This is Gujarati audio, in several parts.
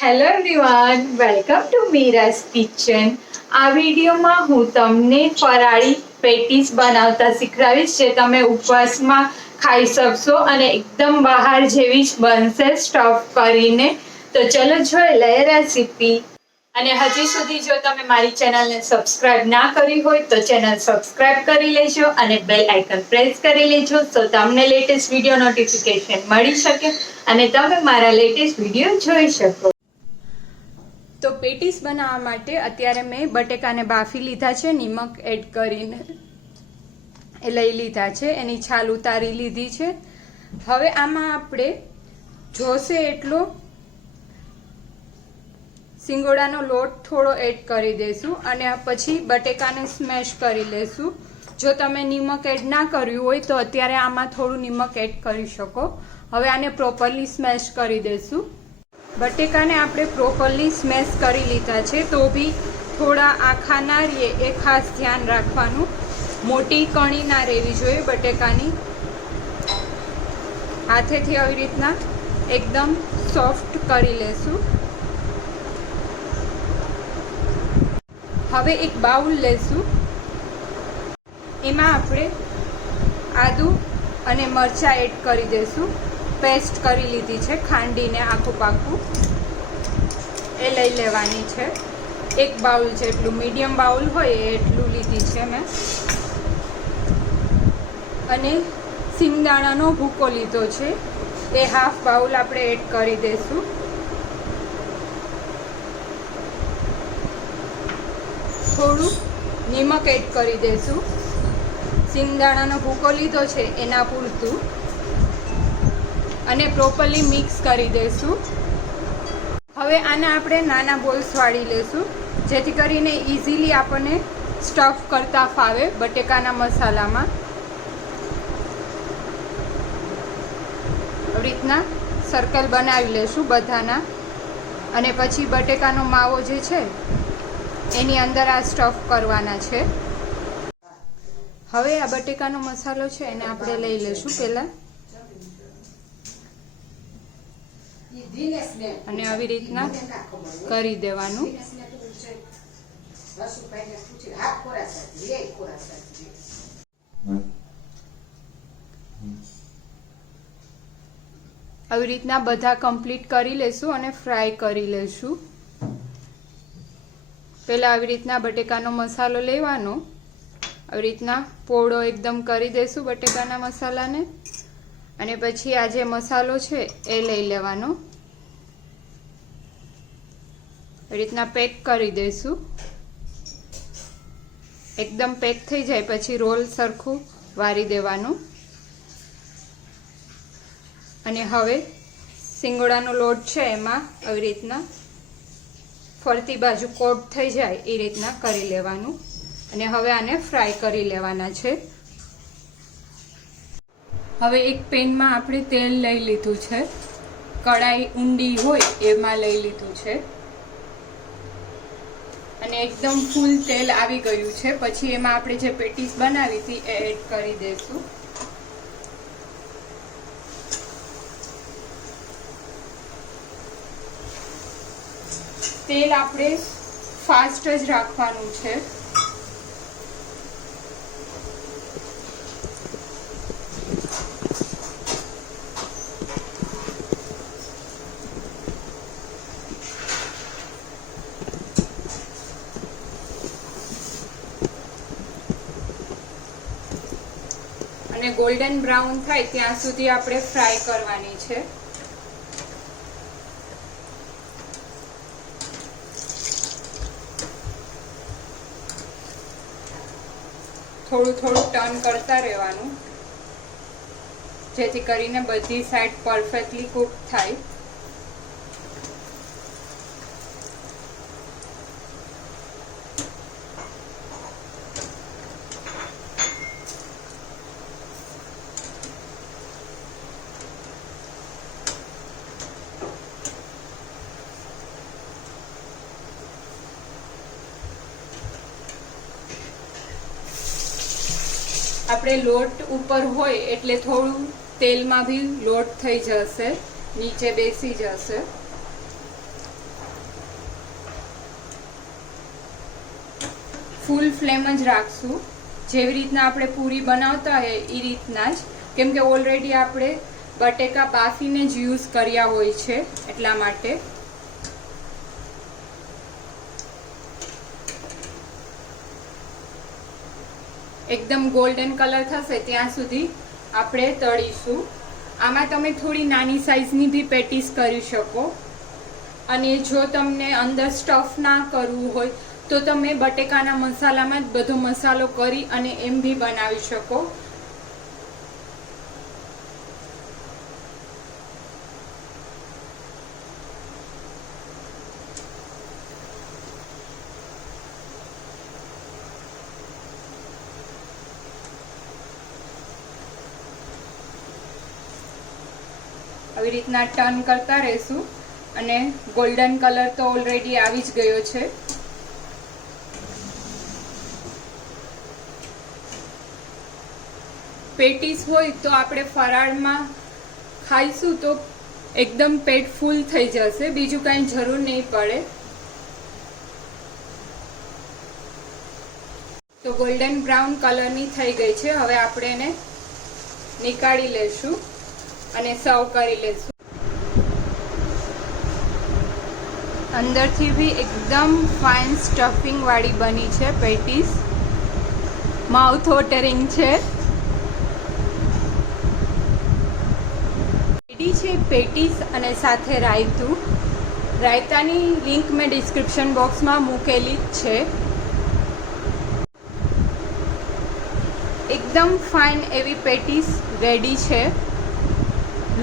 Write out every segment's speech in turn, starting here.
Hello everyone, welcome to Meera's kitchen. આ વિડીયોમાં હું તમને ફરાળી પેટીસ બનાવતા શીખવાડીશ, જે તમે ઉપવાસમાં ખાઈ શકશો અને એકદમ બહાર જેવી જ બનશે સ્ટફ કરીને. તો ચલો જોઈએ લઈએ રેસીપી. અને હજી સુધી જો તમે મારી ચેનલને સબસ્ક્રાઇબ ના કરી હોય તો ચેનલ સબસ્ક્રાઇબ કરી લેજો અને બેલ આઇકન પ્રેસ કરી લેજો, તો તમને લેટેસ્ટ વિડીયો નોટિફિકેશન મળી શકે અને તમે મારા લેટેસ્ટ વિડીયો જોઈ શકો. તો પેટીસ બનાવવા માટે અત્યારે મેં બટેકાને બાફી લીધા છે, નિમક એડ કરીને એ લઈ લીધા છે, એની છાલ ઉતારી લીધી છે. હવે આમાં આપણે જોશે એટલો સિંગોડાનો લોટ થોડો એડ કરી દઈશું અને પછી બટેકાને સ્મેશ કરી લેશું. જો તમે નિમક એડ ના કર્યું હોય તો અત્યારે આમાં થોડું નિમક એડ કરી શકો. હવે આને પ્રોપરલી સ્મેશ કરી દઈશું. બટેકાને આપણે પ્રોપરલી સ્મેશ કરી લીધા છે, તો બી થોડા આખા ના રહીએ એ ખાસ ધ્યાન રાખવાનું. મોટી કણી ના રહેવી જોઈએ બટેકાની. હાથેથી આવી રીતના એકદમ સોફ્ટ કરી લેશું. હવે એક બાઉલ લેશું, એમાં આપણે આદુ અને મરચાં એડ કરી દઈશું. પેસ્ટ કરી લીધી છે, ખાંડીને આખું પાકું એ લઈ લેવાની છે. એક બાઉલ જેટલું, મીડિયમ બાઉલ હોય એટલું લીધી છે મેં. અને સિંગદાણાનો ભૂકો લીધો છે, એ હાફ બાઉલ આપણે એડ કરી દઈશું. થોડું નિમક એડ કરી દઈશું. સિંગદાણાનો ભૂકો લીધો છે એના પૂરતું, અને પ્રોપરલી મિક્સ કરી દઈશું. હવે આને આપણે નાના બોલ્સ વાળી લેશું, જેથી કરીને ઇઝીલી આપણને સ્ટફ કરતા ફાવે બટેકાના મસાલામાં. આવી રીતના સર્કલ બનાવી લેશું બધાના, અને પછી બટેકાનો માવો જે છે એની અંદર આ સ્ટફ કરવાના છે. હવે આ બટેકાનો મસાલો છે એને આપણે લઈ લેશું પહેલાં, અને આવી રીતના કરી દેવાનું. આવી રીતના બધા કમ્પ્લીટ કરી લેશું અને ફ્રાય કરી લેશું. પહેલા આવી રીતના બટેકાનો મસાલો લેવાનો, આવી રીતના પોળો એકદમ કરી દઈશું બટેકાના મસાલાને, અને પછી આ જે મસાલો છે એ લઈ લેવાનો. આવી રીતના પેક કરી દઈશું. એકદમ પેક થઈ જાય પછી રોલ સરખું વારી દેવાનું. અને હવે સિંગોડાનો લોટ છે એમાં આવી રીતના ફરતી બાજુ કોટ થઈ જાય એ રીતના કરી લેવાનું. અને હવે આને ફ્રાય કરી લેવાના છે. હવે એક પેનમાં આપણે તેલ લઈ લીધું છે, કડાઈ ઊંડી હોય એમાં લઈ લીધું છે, અને એકદમ ફૂલ તેલ આવી ગયું છે. પછી એમાં આપણે જે પેટીસ બનાવી હતી એ એડ કરી દઈશું. તેલ આપણે ફાસ્ટ જ રાખવાનું છે. અને ગોલ્ડન બ્રાઉન થાય ત્યાં સુધી આપણે ફ્રાય કરવાની છે. થોડું થોડું ટર્ન કરતા રહેવાનું, જેથી કરીને બધી સાઈડ પરફેક્ટલી કુક થાય. આપણે લોટ ઉપર હોય એટલે થોડું તેલમાં બી લોટ થઈ જશે, નીચે બેસી જશે. ફૂલ ફ્લેમ જ રાખશું, જેવી રીતના આપણે પૂરી બનાવતા હોય એ રીતના જ, કેમ કે ઓલરેડી આપણે બટેકા બાફીને જ યુઝ કર્યા હોય છે એટલા માટે. એકદમ ગોલ્ડન કલર થશે ત્યાં સુધી આપણે તળીશું. આમાં તમે થોડી નાની સાઈઝની બી પેટીસ કરી શકો, અને જો તમને અંદર સ્ટફ ના કરવું હોય તો તમે બટેકાના મસાલામાં જ બધો મસાલો કરી અને એમ બી બનાવી શકો. આવી રીતના ટર્ન કરતા રહેશું, અને ગોલ્ડન કલર તો ઓલરેડી આવી જ ગયો છે. પેટીસ હોય તો આપણે ફરાળમાં ખાઈશું તો એકદમ પેટ ફૂલ થઈ જશે, બીજું કાંઈ જરૂર નહીં પડે. તો ગોલ્ડન બ્રાઉન કલરની થઈ ગઈ છે. હવે આપણે એને નીકાળી લેશું અને સર્વ કરી લેશું. અંદરથી બી એકદમ ફાઇન સ્ટફિંગ વાળી બની છે પેટીસ. માઉથ વોટરિંગ છે. રેડી છે પેટીસ અને સાથે રાયતું. રાયતાની લિંક મેં ડિસ્ક્રિપ્શન બોક્સમાં મૂકેલી જ છે. એકદમ ફાઇન એવી પેટીસ રેડી છે.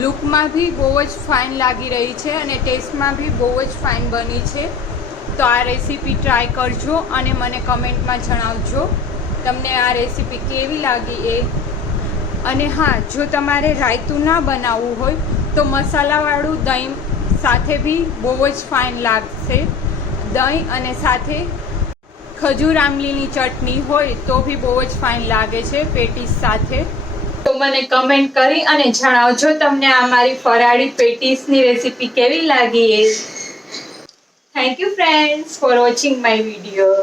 લુકમાં બી બહુ જ ફાઇન લાગી રહી છે અને ટેસ્ટમાં બી બહુ જ ફાઇન બની છે. તો આ રેસીપી ટ્રાય કરજો અને મને કમેન્ટમાં જણાવજો તમને આ રેસીપી કેવી લાગી એ. અને હા, જો તમારે રાયતું ના બનાવવું હોય તો મસાલાવાળું દહીં સાથે બી બહુ જ ફાઇન લાગશે. દહીં અને સાથે ખજૂર આમલીની ચટણી હોય તો બી બહુ જ ફાઇન લાગે છે પેટીસ સાથે. તો મને કમેન્ટ કરી અને જણાવજો તમને આ મારી ફરાળી પેટીસની રેસીપી કેવી લાગી એ. Thank you friends for watching my video.